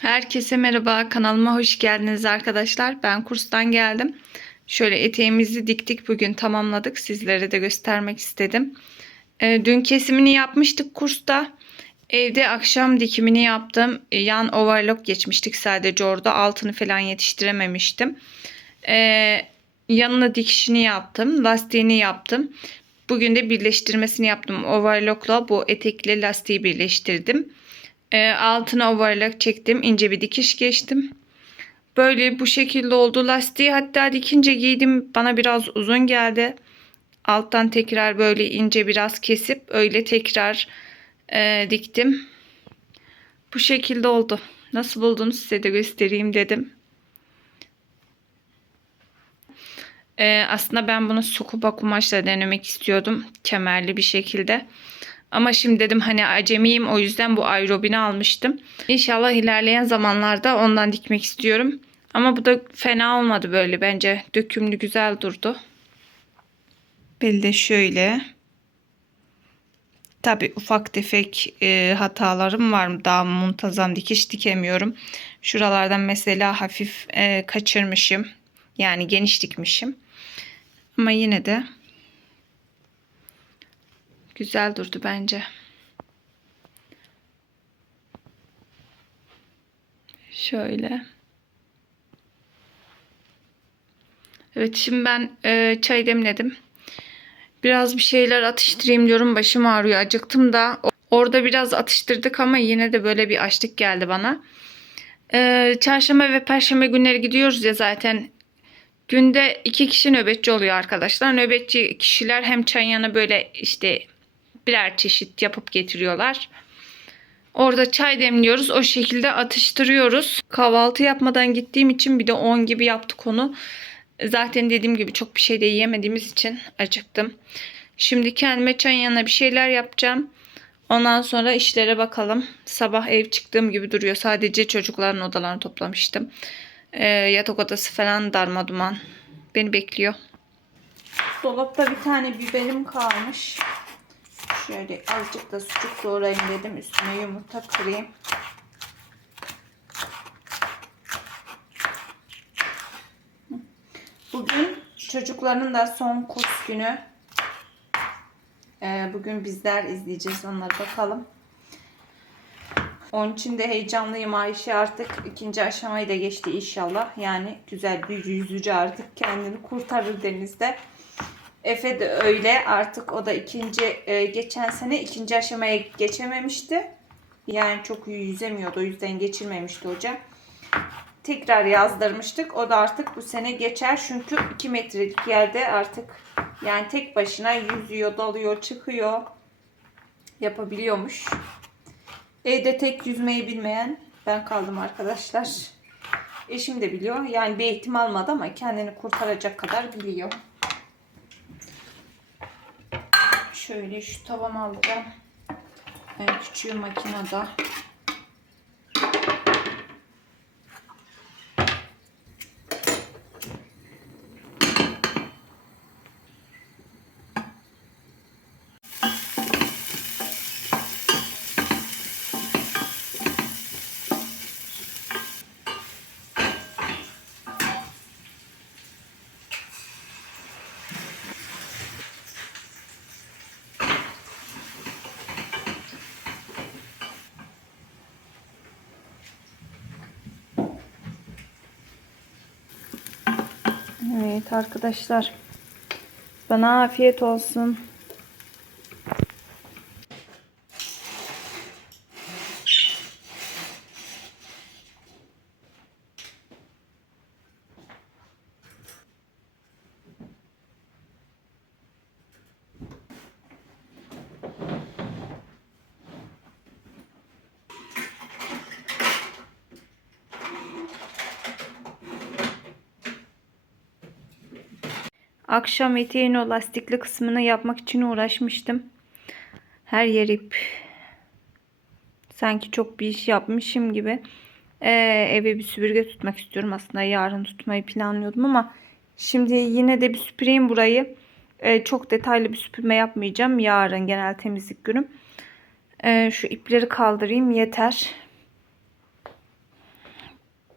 Herkese merhaba kanalıma hoş geldiniz arkadaşlar. Ben kurstan geldim. Şöyle eteğimizi diktik bugün tamamladık. Sizlere de göstermek istedim. Ee, dün kesimini yapmıştık kursta. Evde akşam dikimini yaptım. Ee, Yan overlock geçmiştik sadece orada. Altını falan yetiştirememiştim. Ee, yanına dikişini yaptım. Lastiğini yaptım. Bugün de birleştirmesini yaptım. Overlock'la bu etekli lastiği birleştirdim. E, altına overlock çektim. ince bir dikiş geçtim. Böyle bu şekilde oldu. Lastiği hatta dikince giydim. Bana biraz uzun geldi. Alttan tekrar böyle ince biraz kesip öyle tekrar e, diktim. Bu şekilde oldu. Nasıl buldunuz size de göstereyim dedim. E, aslında ben bunu sukuba kumaşla denemek istiyordum. Kemerli bir şekilde. Ama şimdi dedim hani acemiyim o yüzden bu aerobini almıştım. İnşallah ilerleyen zamanlarda ondan dikmek istiyorum. Ama bu da fena olmadı böyle bence. Dökümlü güzel durdu. Beli de şöyle. Tabi ufak tefek e, hatalarım var. Daha muntazam dikiş dikemiyorum. Şuralardan mesela hafif e, kaçırmışım. Yani geniş dikmişim. Ama yine de Güzel durdu bence. Şöyle. Evet şimdi ben e, çay demledim. Biraz bir şeyler atıştırayım diyorum. Başım ağrıyor. Acıktım da. Orada biraz atıştırdık ama yine de böyle bir açlık geldi bana. E, çarşamba ve perşembe günleri gidiyoruz ya zaten. Günde iki kişi nöbetçi oluyor arkadaşlar. Nöbetçi kişiler hem çay yanı böyle işte birer çeşit yapıp getiriyorlar. Orada çay demliyoruz. O şekilde atıştırıyoruz. Kahvaltı yapmadan gittiğim için bir de 10 gibi yaptık onu. Zaten dediğim gibi çok bir şey de yiyemediğimiz için acıktım. Şimdi kendime çay yanına bir şeyler yapacağım. Ondan sonra işlere bakalım. Sabah ev çıktığım gibi duruyor. Sadece çocukların odalarını toplamıştım. Ee, yatak odası falan darma duman. Beni bekliyor. Dolapta bir tane biberim kalmış. Şöyle azıcık da sucuk doğrayayım dedim. Üstüne yumurta kırayım. Bugün çocukların da son kurs günü. Ee, bugün bizler izleyeceğiz onları bakalım. Onun için de heyecanlıyım Ayşe artık ikinci aşamayı da geçti inşallah. Yani güzel bir yüzücü artık kendini kurtarır denizde. Efe de öyle artık o da ikinci e, geçen sene ikinci aşamaya geçememişti. Yani çok yüzemiyordu o yüzden geçirmemişti hocam. Tekrar yazdırmıştık. O da artık bu sene geçer çünkü 2 metrelik yerde artık yani tek başına yüzüyor, dalıyor, çıkıyor. Yapabiliyormuş. Evde tek yüzmeyi bilmeyen ben kaldım arkadaşlar. Eşim de biliyor. Yani bir eğitim almadı ama kendini kurtaracak kadar biliyor. Şöyle şu tavamı alacağım. En küçüğü makinede. Evet arkadaşlar. Bana afiyet olsun. Akşam eteğin o lastikli kısmını yapmak için uğraşmıştım. Her yer ip. Sanki çok bir iş yapmışım gibi. Ee, eve bir süpürge tutmak istiyorum. Aslında yarın tutmayı planlıyordum ama şimdi yine de bir süpüreyim burayı. Ee, çok detaylı bir süpürme yapmayacağım. Yarın genel temizlik günüm. Ee, şu ipleri kaldırayım yeter.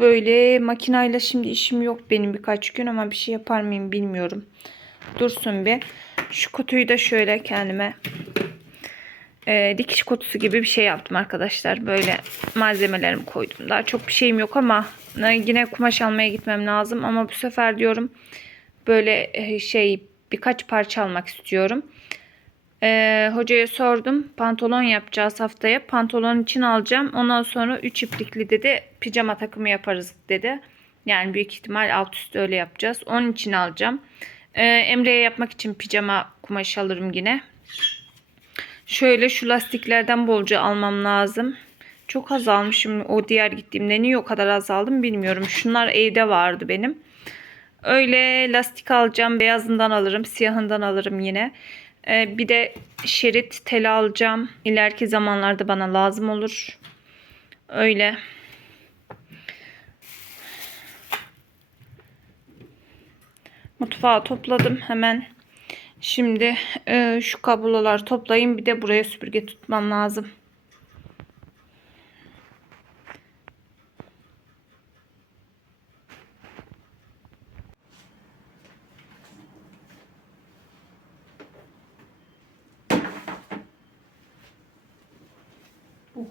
Böyle makinayla şimdi işim yok benim birkaç gün ama bir şey yapar mıyım bilmiyorum. Dursun bir. Şu kutuyu da şöyle kendime e, dikiş kutusu gibi bir şey yaptım arkadaşlar. Böyle malzemelerimi koydum. Daha çok bir şeyim yok ama e, yine kumaş almaya gitmem lazım. Ama bu sefer diyorum böyle e, şey birkaç parça almak istiyorum. E, hocaya sordum. Pantolon yapacağız haftaya. Pantolon için alacağım. Ondan sonra 3 iplikli dedi. Pijama takımı yaparız dedi. Yani büyük ihtimal alt üst öyle yapacağız. Onun için alacağım. E, Emre'ye yapmak için pijama kumaşı alırım yine. Şöyle şu lastiklerden bolca almam lazım. Çok az almışım o diğer gittiğimde. Niye o kadar az aldım bilmiyorum. Şunlar evde vardı benim. Öyle lastik alacağım. Beyazından alırım. Siyahından alırım yine. Ee, bir de şerit tel alacağım. İleriki zamanlarda bana lazım olur. Öyle. Mutfağı topladım hemen. Şimdi e, şu kabloları toplayayım. Bir de buraya süpürge tutmam lazım.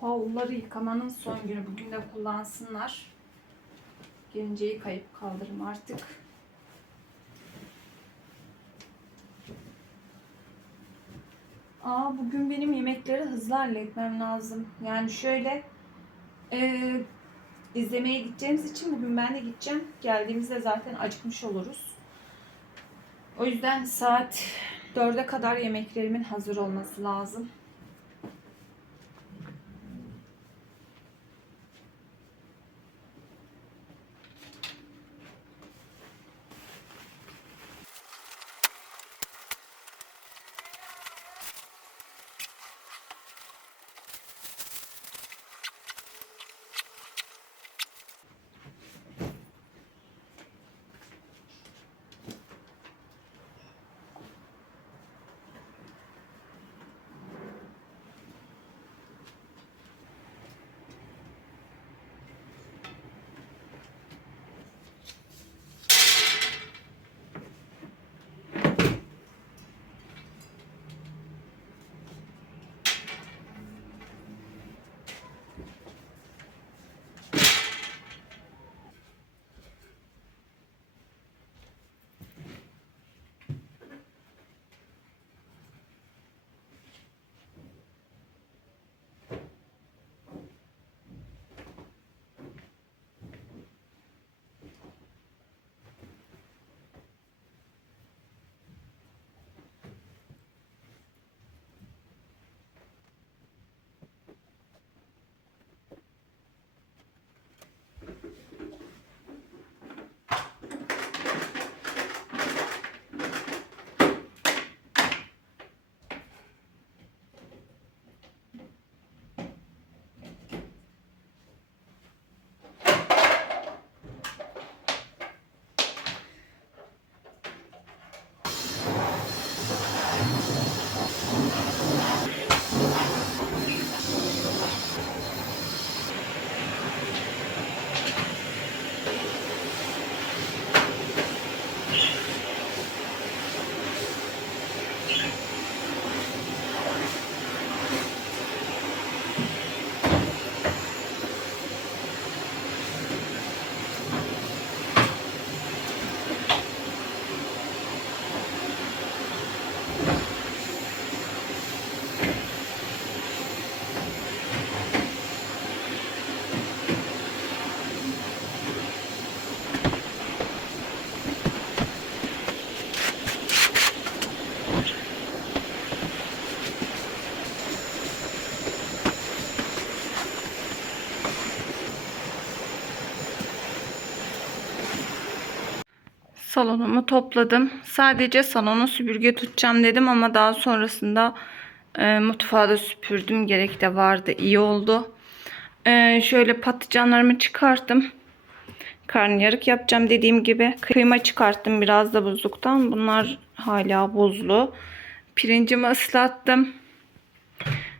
Havluları yıkamanın son günü. Bugün de kullansınlar. Gelince yıkayıp kaldırım artık. Aa bugün benim yemekleri hızlı halletmem lazım. Yani şöyle e, izlemeye gideceğimiz için bugün ben de gideceğim. Geldiğimizde zaten acıkmış oluruz. O yüzden saat 4'e kadar yemeklerimin hazır olması lazım. Salonumu topladım. Sadece salonu süpürge tutacağım dedim ama daha sonrasında e, mutfağı da süpürdüm. Gerek de vardı. iyi oldu. E, şöyle patlıcanlarımı çıkarttım. Karnıyarık yapacağım dediğim gibi. Kıyma çıkarttım biraz da buzluktan. Bunlar hala buzlu. Pirincimi ıslattım.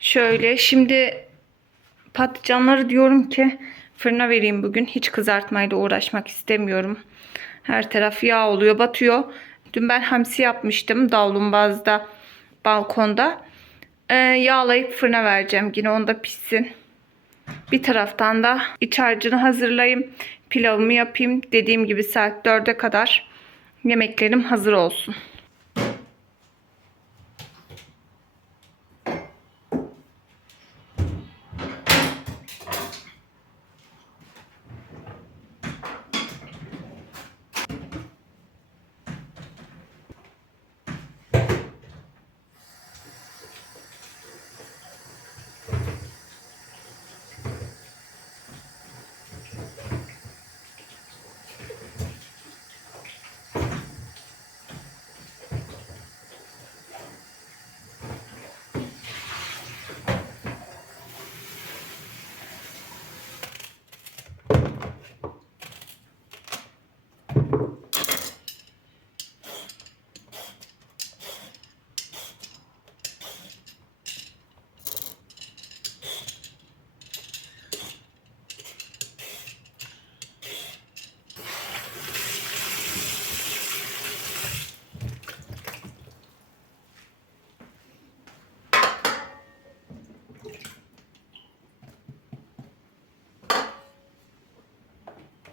Şöyle şimdi patlıcanları diyorum ki Fırına vereyim bugün. Hiç kızartmayla uğraşmak istemiyorum. Her taraf yağ oluyor, batıyor. Dün ben hamsi yapmıştım davlumbazda, balkonda. Ee, yağlayıp fırına vereceğim. Yine onda pişsin. Bir taraftan da iç harcını hazırlayayım. Pilavımı yapayım. Dediğim gibi saat 4'e kadar yemeklerim hazır olsun.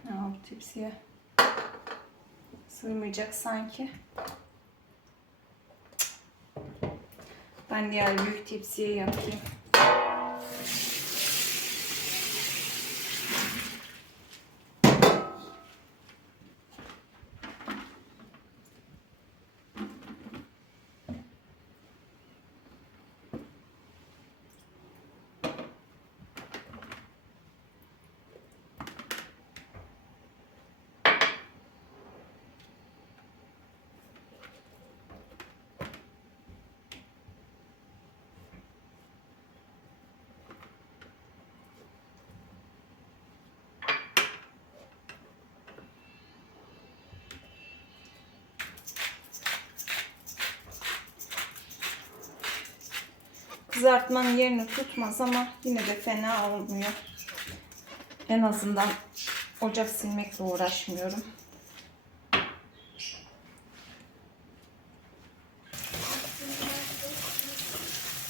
Aa, bu tepsiye sığmayacak sanki. Ben diğer büyük tepsiye yapayım. Kızartmanın yerini tutmaz ama yine de fena olmuyor. En azından ocak silmekle uğraşmıyorum.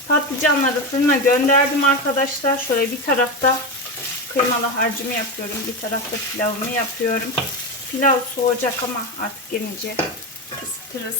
Patlıcanları fırına gönderdim arkadaşlar. Şöyle bir tarafta kıymalı harcımı yapıyorum. Bir tarafta pilavımı yapıyorum. Pilav soğuyacak ama artık gelince ısıtırız.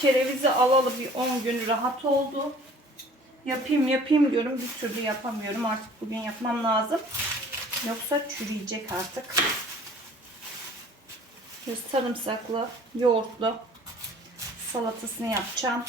Kerevizi alalı bir 10 gün rahat oldu. Yapayım yapayım diyorum. Bir türlü yapamıyorum. Artık bugün yapmam lazım. Yoksa çürüyecek artık. Sarımsaklı, yoğurtlu salatasını yapacağım.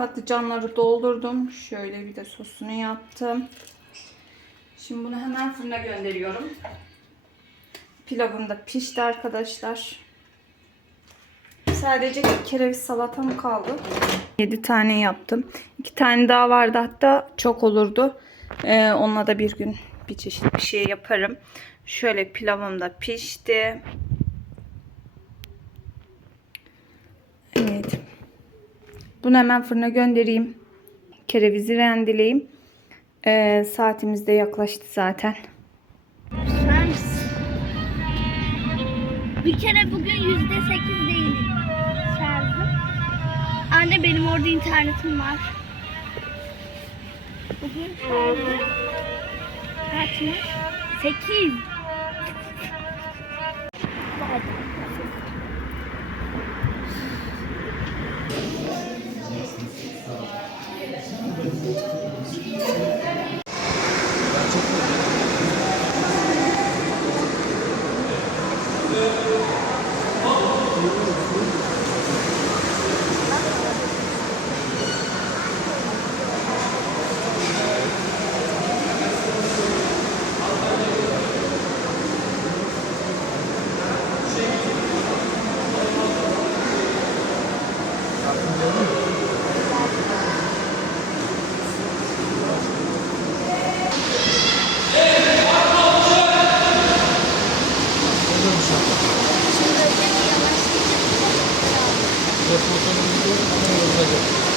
Patlıcanları doldurdum. Şöyle bir de sosunu yaptım. Şimdi bunu hemen fırına gönderiyorum. Pilavım da pişti arkadaşlar. Sadece kereviz salatam kaldı. 7 tane yaptım. 2 tane daha vardı hatta çok olurdu. Ee, onunla da bir gün bir çeşit bir şey yaparım. Şöyle pilavım da pişti. Evet. Bunu hemen fırına göndereyim. Kerevizi rendeleyeyim. Ee, saatimiz de yaklaştı zaten. Bir kere bugün yüzde sekiz değil. Anne benim orada internetim var. Bugün şarjım kaçmış? Sekiz.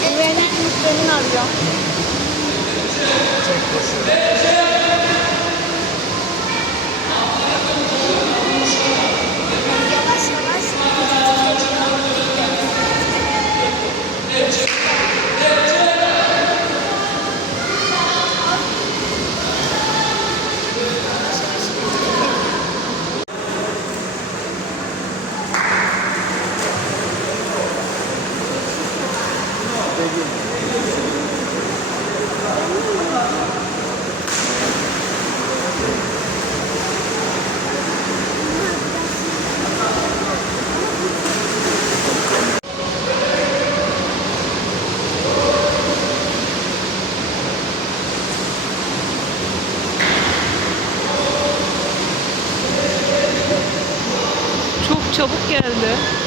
Evet, mutlarını arıyor. Yavaş да?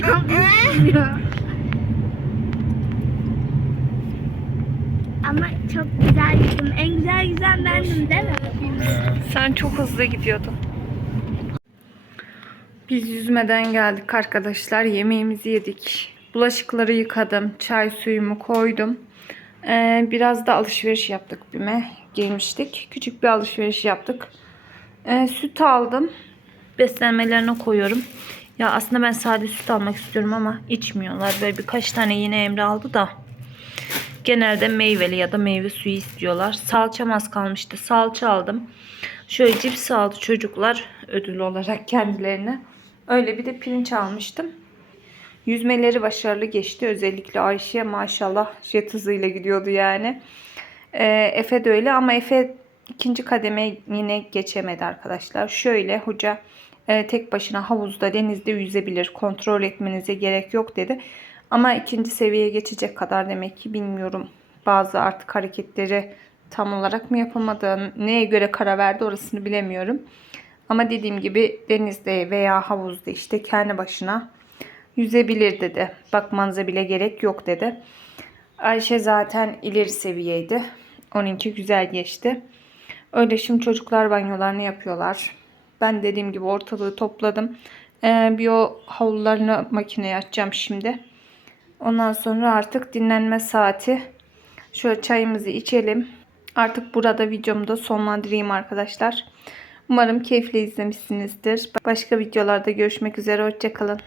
Kaldığınız için. ya. Ama çok güzel yüzdüm. En güzel yüzen bendim değil mi? Sen çok hızlı gidiyordun. Biz yüzmeden geldik arkadaşlar. Yemeğimizi yedik. Bulaşıkları yıkadım. Çay suyumu koydum. Ee, biraz da alışveriş yaptık BİM'e. Girmiştik. Küçük bir alışveriş yaptık. Ee, süt aldım. Beslenmelerine koyuyorum. Ya aslında ben sade süt almak istiyorum ama içmiyorlar. Böyle birkaç tane yine Emre aldı da. Genelde meyveli ya da meyve suyu istiyorlar. Salçam az kalmıştı. Salça aldım. Şöyle cips aldı çocuklar ödül olarak kendilerine. Öyle bir de pirinç almıştım. Yüzmeleri başarılı geçti. Özellikle Ayşe maşallah jet hızıyla gidiyordu yani. Ee, Efe de öyle ama Efe ikinci kademe yine geçemedi arkadaşlar. Şöyle hoca e, tek başına havuzda denizde yüzebilir. Kontrol etmenize gerek yok dedi. Ama ikinci seviyeye geçecek kadar demek ki bilmiyorum. Bazı artık hareketleri tam olarak mı yapamadı, neye göre karar verdi orasını bilemiyorum. Ama dediğim gibi denizde veya havuzda işte kendi başına yüzebilir dedi. Bakmanıza bile gerek yok dedi. Ayşe zaten ileri seviyeydi. Onunki güzel geçti. Öyle şimdi çocuklar banyolarını yapıyorlar. Ben dediğim gibi ortalığı topladım. Ee, bir o havlularını makineye atacağım şimdi. Ondan sonra artık dinlenme saati. Şöyle çayımızı içelim. Artık burada videomu da sonlandırayım arkadaşlar. Umarım keyifle izlemişsinizdir. Başka videolarda görüşmek üzere. Hoşçakalın.